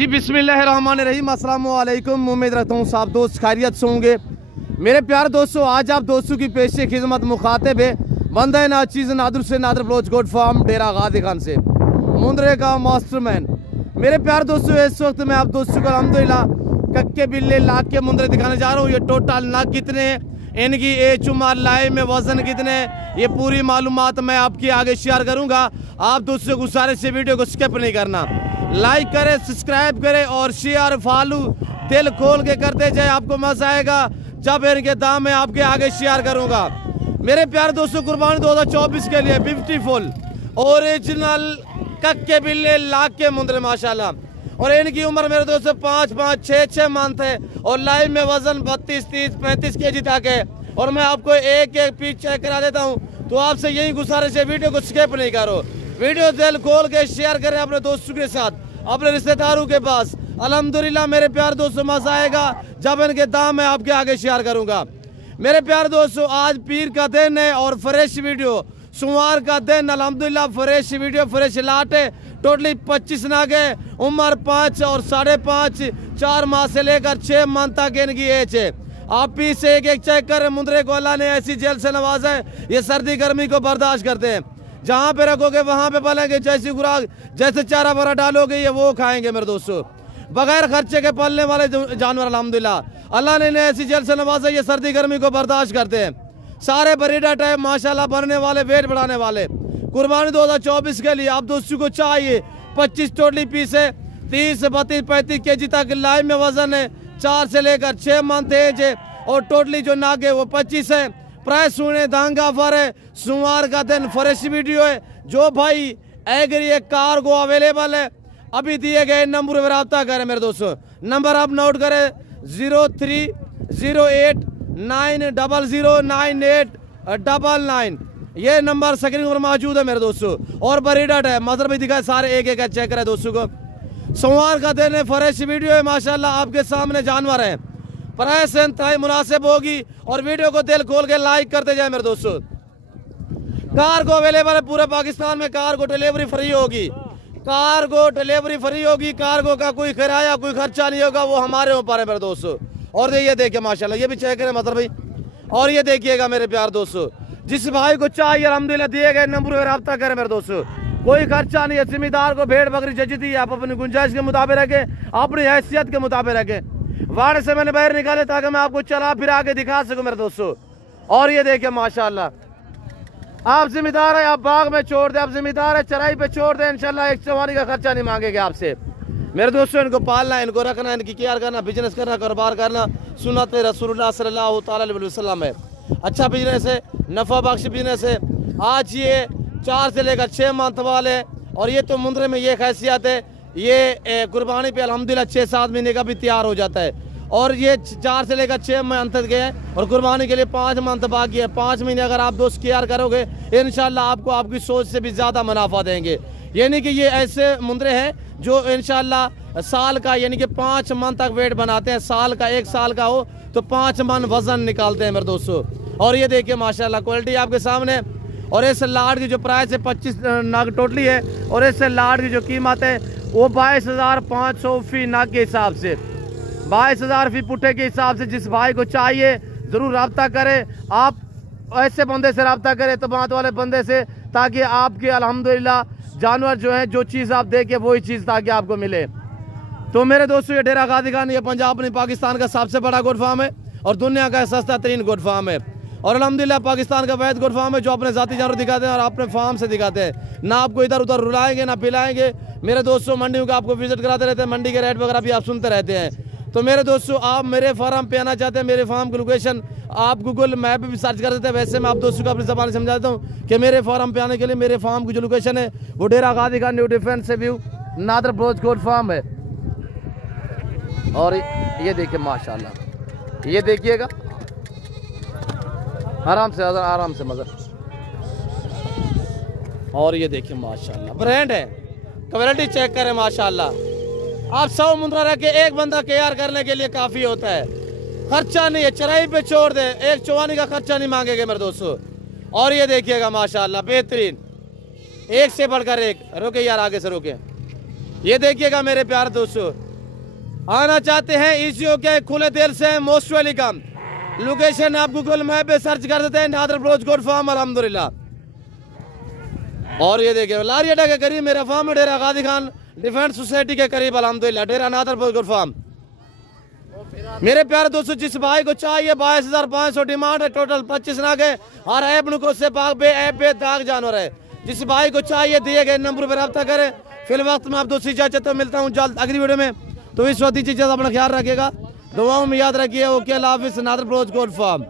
जी बिस्मिल्लाहिर्रहमानिर्रहीम, अस्सलाम वालेकुम। उम्मीद रखता हूँ सब दोस्त खैरियत से होंगे। मेरे प्यारे दोस्तों, आज आप दोस्तों की पेशे खिदमत मुखातिब है बंदा नाचीज़ नादर से नादर ब्लोच गोड फार्म डेरा गादी खान से मुंद्रे का मास्टरमैन। मेरे प्यारे दोस्तों, इस वक्त मैं आप दोस्तों को अल्हम्दुलिल्लाह कक्के बिल्ले लाख के मुंद्रे दिखाने जा रहा हूँ। ये टोटल नाक कितने हैं, इनकी एज उम्र लाइव में वजन कितने हैं, ये पूरी मालूमात मैं आपके आगे शेयर करूँगा। आप दोस्तों को सारे से वीडियो को स्किप नहीं करना, लाइक करें, सब्सक्राइब करें और शेयर फॉलो दिल खोल के करते जाए। आपको मजा आएगा जब इनके दाम मैं आपके आगे शेयर करूंगा। मेरे प्यारे दोस्तों, कुर्बानी 2024 के लिए ब्यूटीफुल ओरिजिनल कक्के बिल्ले लाख के मुंद्रे माशाल्लाह। और इनकी उम्र मेरे दोस्तों 5-5, 6-6 मंथ है और लाइव में वजन 32, 30, 35 kg तक है। और मैं आपको एक एक पीस चेक करा देता हूँ, तो आपसे यही गुजारिश है वीडियो को स्किप नहीं करो, वीडियो दिल खोल के शेयर करें अपने दोस्तों के साथ, अपने रिश्तेदारों के पास। अल्हम्दुलिल्लाह मेरे प्यारे दोस्तों, मजा आएगा जब इनके दाम मैं आपके आगे शेयर करूंगा। मेरे प्यारे दोस्तों, आज पीर का दिन है और फ्रेश वीडियो, सोमवार का दिन, अल्हम्दुलिल्लाह फ्रेश वीडियो, फ्रेश लाट है। टोटली 25 नाग है, उम्र 5 और 5.5, 4 माह से लेकर 6 मंथ तक इनकी एज है। आप पीस से एक एक चेक करें। मुंद्रे को अल्लाह ने ऐसी जेल से नवाजा है, ये सर्दी गर्मी को बर्दाश्त करते हैं। जहाँ पे रखोगे वहाँ पे पलेंगे, जैसी खुराक जैसे चारा वरा डालोगे ये वो खाएंगे मेरे दोस्तों। बगैर खर्चे के पलने वाले जानवर अल्हम्दुलिल्लाह अल्लाह ने इन्हें ऐसी जेल से नवाजा, ये सर्दी गर्मी को बर्दाश्त करते हैं। सारे बरीडा टाइप माशाल्लाह बनने वाले, वेट बढ़ाने वाले। कुर्बानी 2024 के लिए आप दोस्तों को चाहिए 25 टोटली पीस है, 30, 32, 35 kg तक लाइव में वजन है, 4 से लेकर 6 मंथ एज है। और टोटली जो नाग है वो 25 है। प्राइस सुने दांगा ऑफर है, सोमवार का दिन फ्रेश वीडियो है। जो भाई एग्री कार को अवेलेबल है, अभी दिए गए नंबर पर रब्ता करें मेरे दोस्तों। नंबर आप नोट करें 030890099899, ये नंबर स्क्रीन पर मौजूद है मेरे दोस्तों। और बरीडट है, मदर भी दिखाए, सारे एक एक चेक करें दोस्तों को। सोमवार का दिन है, फ्रेश वीडियो है माशाल्लाह, आपके सामने जानवर है। प्राइस इंतहाई मुनासिब होगी और वीडियो को दिल खोल के लाइक करते जाए मेरे दोस्तों। कार्गो अवेलेबल है पूरे पाकिस्तान में, कार्गो डिलीवरी फ्री होगी, कार्गो डिलीवरी फ्री होगी। कार्गो का कोई किराया कोई खर्चा नहीं होगा, वो हमारे ऊपर है मेरे दोस्तों। और ये देखिए माशाल्लाह, ये भी चेक करें मतलब भाई। और ये देखिएगा मेरे प्यार दोस्तों, जिस भाई को चाहिए अल्हम्दुलिल्लाह दिए गए नंबर पर रब्ता करें मेरे दोस्तों। कोई खर्चा नहीं है, जिम्मेदार को भेड़ बकरी जचती है, आप अपनी गुंजाइश के मुताबिक रखें, अपनी हैसियत के मुताबिक रखें। वाड़ से मैंने बाहर निकाले ताकि मैं आपको चला फिरा के दिखा सकूं मेरे दोस्तों। और ये देखिए माशाल्लाह, आप जिम्मेदार है, आप बाग में छोड़ दे, आप जिम्मेदार है चराई पे छोड़ दे, इंशाल्लाह एक चवानी का खर्चा नहीं मांगेंगे आपसे मेरे दोस्तों। इनको पालना, इनको रखना, इनकी केयर करना, बिजनेस करना, कारोबार करना सुन्नत रसूलुल्लाह सल्लल्लाहु अलैहि वसल्लम है। अच्छा बिजनेस है, नफा बख्श बिजनेस है। आज ये 4 से लेकर 6 मंथ वाले, और ये तो मुंद्रे में ये खासियत है, ये कुर्बानी पे अल्हम्दुलिल्लाह 6-7 महीने का भी तैयार हो जाता है। और ये 4 से लेकर 6 मंथ तक है और कुर्बानी के लिए 5 मंथ बाकी है। 5 महीने अगर आप दोस्त केयर करोगे इंशाल्लाह आपको आपकी सोच से भी ज़्यादा मुनाफा देंगे। यानी कि ये ऐसे मुंद्रे हैं जो इंशाल्लाह साल का, यानी कि 5 मंथ तक वेट बनाते हैं। साल का, 1 साल का हो तो 5 मन वजन निकालते हैं मेरे दोस्तों। और ये देखिए माशाल्लाह क्वालिटी आपके सामने। और इस लाड की जो प्राइस है 25 नाग टोटली है, और इस लाड की जो कीमत है वो 22,500 फी नाग के हिसाब से, 22,000 फी पुट्ठे के हिसाब से। जिस भाई को चाहिए ज़रूर रब्ता करें, आप ऐसे बंदे से रब्ता करें, तो बात वाले बंदे से, ताकि आपके अल्हम्दुलिल्लाह जानवर जो है, जो चीज़ आप देखें वही चीज़ ताकि आपको मिले। तो मेरे दोस्तों, ये डेरा गादी खान, ये पंजाब नहीं पाकिस्तान का सबसे बड़ा गोट फार्म है और दुनिया का सस्ता तरीन गोट फार्म है। और अल्हम्दुलिल्लाह पाकिस्तान का वैद गोट फार्म है जो अपने ज़ाती जानवर दिखाते हैं और अपने फार्म से दिखाते हैं। ना आपको इधर उधर रुलाएंगे ना पिलाएंगे मेरे दोस्तों। मंडियों का आपको विजिट कराते रहते हैं, मंडी के रेट वगैरह भी आप सुनते रहते हैं। तो मेरे दोस्तों, आप मेरे फार्म पे आना चाहते हैं, मेरे फार्म की लोकेशन आप गूगल मैप भी सर्च कर देते हैं। वैसे मैं आप दोस्तों को अपनी ज़बान समझा देता हूँ कि मेरे फार्म पे आने के लिए मेरे फार्म की जो लोकेशन है वो डेरा गादी खान न्यू डिफेंस से view Nadir Broch goat farm है। और ये देखिए माशाल्लाह, ये देखिएगा आराम से मज़ा। और ये देखिए माशाल्लाह ब्रांड है, क्वालिटी चेक करें माशाल्लाह। आप 100 मुंद्रा रख के एक बंदा केयर करने के लिए काफ़ी होता है, खर्चा नहीं है, चराई पे छोड़ दे, एक चवानी का खर्चा नहीं मांगेंगे मेरे दोस्तों। और ये देखिएगा माशाल्लाह बेहतरीन, एक से बढ़कर एक। रोके यार, आगे से रोके। ये देखिएगा मेरे प्यारे दोस्तों, आना चाहते हैं ईसीओ के खुले दिल से मोस्ट वेलकम। लोकेशन आप गूगल मैप पे सर्च कर देते हैं नादर ब्रोच गोट फार्म अल्हम्दुलिल्लाह। और ये देखिए लारियाडा के करीब मेरा फार्म है, डेरा गादी खान डिफेंस सोसाइटी के करीब अल्हम्दुलिल्लाह, डेरा नादर ब्रोच गोट फार्म। मेरे प्यारे दोस्तों, जिस भाई को चाहिए 22,500 डिमांड है, टोटल 25 नाग है और ऐप नुको से पाक बे ऐप पे दाग जानवर है। जिस भाई को चाहिए दिए गए नंबर पर रब्ता करें। फिल वक्त में आप दोस्तों इजाजत तो मिलता हूँ जल्द अगली वीडियो में। तो इस वक्त इजाजत अपना ख्याल रखिएगा, दुआओं में याद रखिए। ओके अल्लाह हाफिज़। Nadir Broch goat farm.